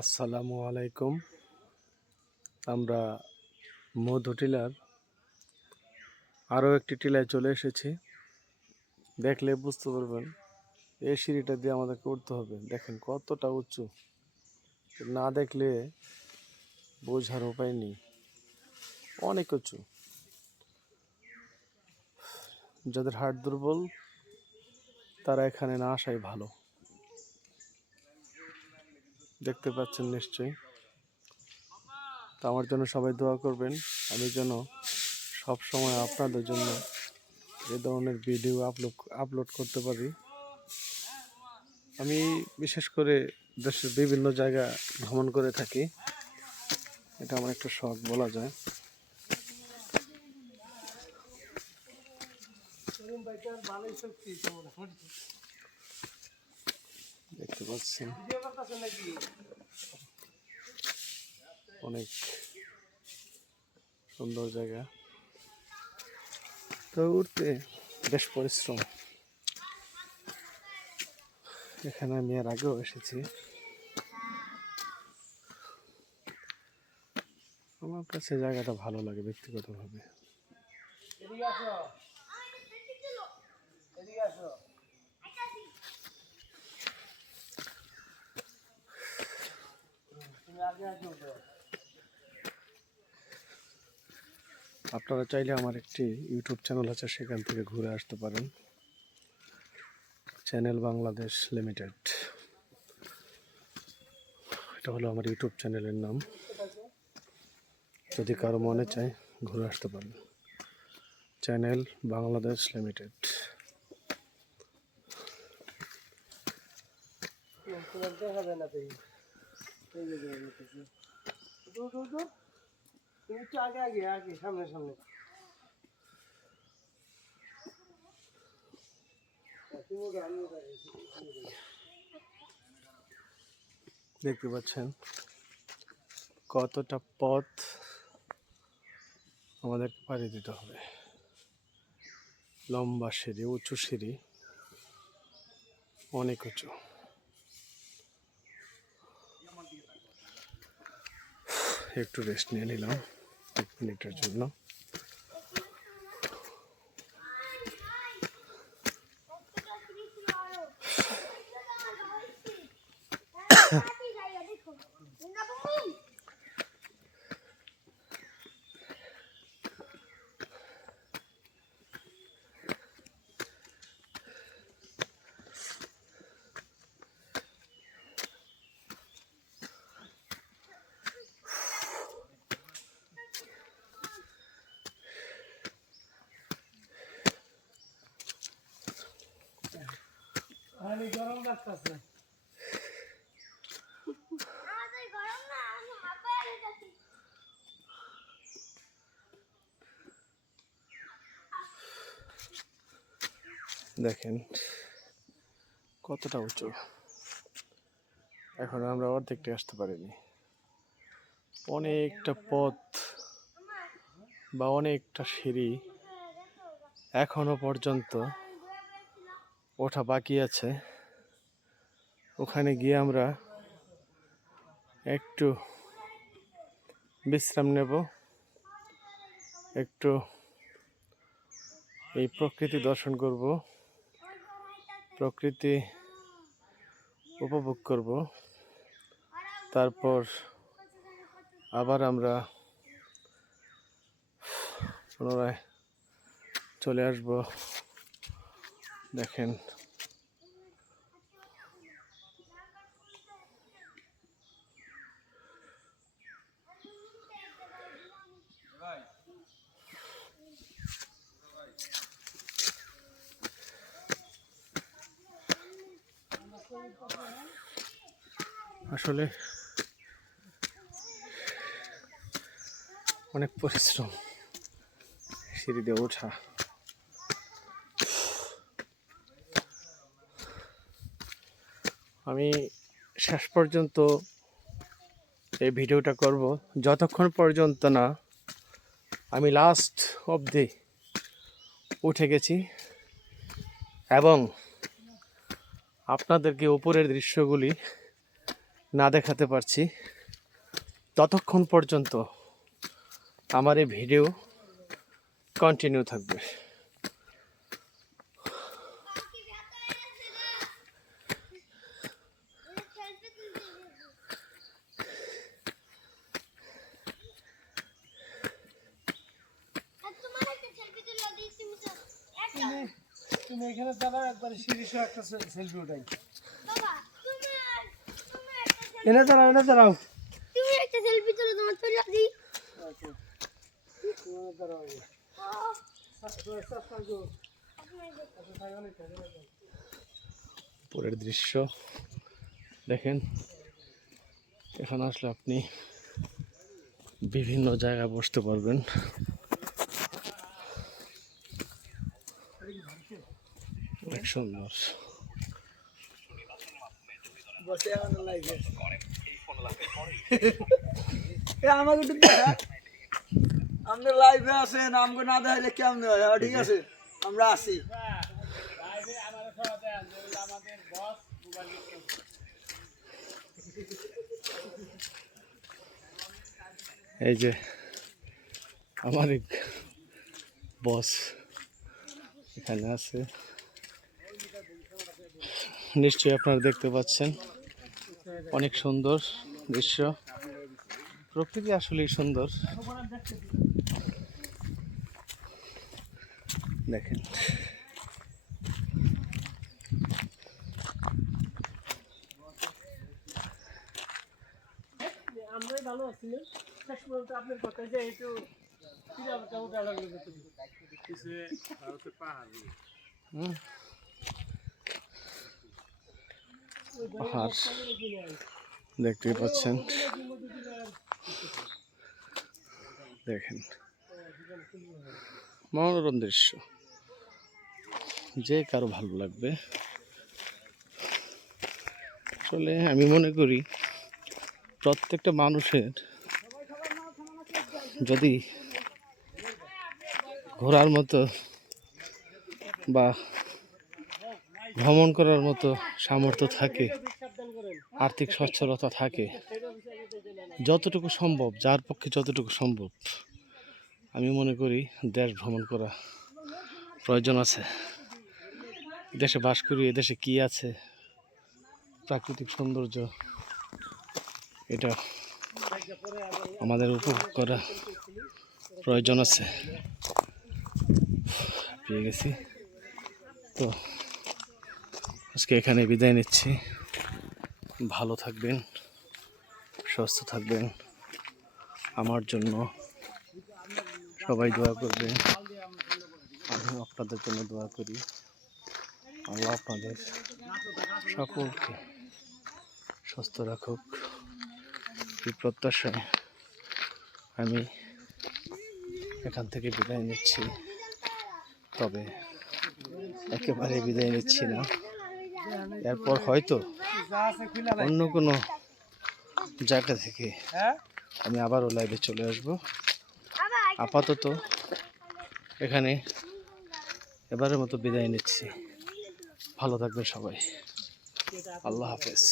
আসসালামু আলাইকুম। আমরা মধু টিলার আরও একটি টিলায় চলে এসেছি। দেখলে বুঝতে পারবেন এই সিঁড়িটা দিয়ে আমাদেরকে উঠতে হবে। দেখেন কতটা উঁচু, না দেখলে বোঝার উপায় নেই, অনেক উঁচু। যাদের হার্ট দুর্বল তারা এখানে না আসাই ভালো। দেখতে পাচ্ছেন নিশ্চয়ই। তো আমার জন্য সবাই দোয়া করবেন, আমি যেন সব সময় আপনাদের জন্য এ ধরনের ভিডিও আপলোড করতে পারি। আমি বিশেষ করে দেশের বিভিন্ন জায়গা ভ্রমণ করে থাকি, এটা আমার একটা শখ বলা যায়। দেখতে পাচ্ছেন অনেক সুন্দর জায়গা, তো উঠতে বেশ পরিশ্রম। এখানে আমি এর আগেও এসেছি। আমার কাছে জায়গাটা ভালো লাগে ব্যক্তিগতভাবে। আপনারা চাইলে আমার একটি ইউটিউব চ্যানেল আছে, সেখান থেকে ঘুরে আসতে পারেন। চ্যানেল বাংলাদেশ লিমিটেড, এটা হলো আমার ইউটিউব চ্যানেলের নাম। যদি কারো মনে চায় ঘুরে আসতে পারেন। Channel Bangladesh limited. দেখতে পাচ্ছেন কতটা পথ আমাদেরকে পাড়ি দিতে হবে। লম্বা সিঁড়ি, উঁচু সিঁড়ি, অনেক উঁচু। একটু রেস্ট নিয়ে নিলাম 1 মিনিটের জন্য। গরম লাগতেছে। দেখেন কতটা উঁচু, এখন আমরা অর্ধেকটা আসতে পারিনি। অনেকটা পথ বা অনেকটা সিঁড়ি এখনো পর্যন্ত ওঠা বাকি আছে। ওখানে গিয়ে আমরা একটু বিশ্রাম নেব, একটু এই প্রকৃতি দর্শন করব, প্রকৃতি উপভোগ করব। তারপর আবার আমরা পুনরায় চলে আসব। দেখেন আসলে অনেক পরিশ্রম সিঁড়ি দিয়ে ওঠা। আমি শেষ পর্যন্ত এই ভিডিওটা করব যতক্ষণ পর্যন্ত না আমি লাস্ট অবধি উঠে গেছি এবং আপনাদেরকে উপরের দৃশ্যগুলি না দেখাতে পারছি, ততক্ষণ পর্যন্ত আমার এই ভিডিও কন্টিনিউ থাকবে। তুমি এখানে দাঁড়াও, একবার সিরিজও একটা সেলফি উঠাই। এনে দাঁড়াও, এনে দাঁড়াও। তুমি একটা সেলফি তুলো, তোমার তুলে দিই। আচ্ছা, তুমি দাঁড়াও। উপরের দৃশ্য দেখেন। এখানে আসলে আপনি বিভিন্ন জায়গায় বসতে পারবেন। অনেক সুন্দর। আমরা লাইভে আছেন, আমাকে না দেখাইলে কেমন হয়? ঠিক আছে, আমরা আছি। এই যে আমার এক বস এখানে আছে, নিশ্চয়ই আপনারা দেখতে পাচ্ছেন। অনেক সুন্দর দৃশ্য, প্রকৃতি আসলেই সুন্দর। দেখেন আমরাই ভালো আছিলেন, শেষ পর্যন্ত আপনার কথা যে একটু উঠা লাগলো। পাহাড় দেখতেই পাচ্ছেন। দেখেন মনোরম দৃশ্য, যে কারো ভালো লাগবে। আসলে আমি মনে করি প্রত্যেকটা মানুষের যদি ঘোরার মতো বা ভ্রমণ করার মতো সামর্থ্য থাকে, আর্থিক সচ্ছলতা থাকে, যতটুকু সম্ভব, যার পক্ষে যতটুকু সম্ভব, আমি মনে করি দেশ ভ্রমণ করা প্রয়োজন আছে। দেশে বাস করি, এদেশে কি আছে, প্রাকৃতিক সৌন্দর্য, এটা আমাদের উপভোগ করা প্রয়োজন আছে। পেয়ে গেছি তো, আজকে এখানে বিদায় নিচ্ছি। ভালো থাকবেন, সুস্থ থাকবেন, আমার জন্য সবাই দোয়া করবেন, আমি আপনাদের জন্য দোয়া করি। আল্লাহ আপনাদের সকলকে সুস্থ রাখুক, এই প্রত্যাশায় আমি এখান থেকে বিদায় নিচ্ছি। তবে একেবারে বিদায় নিচ্ছি না, এরপর হয়তো অন্য কোনো জায়গা থেকে আমি আবারও লাইভে চলে আসব। আপাতত এখানে এবারের মতো বিদায় নিচ্ছি। ভালো থাকবেন সবাই, আল্লাহ হাফেজ।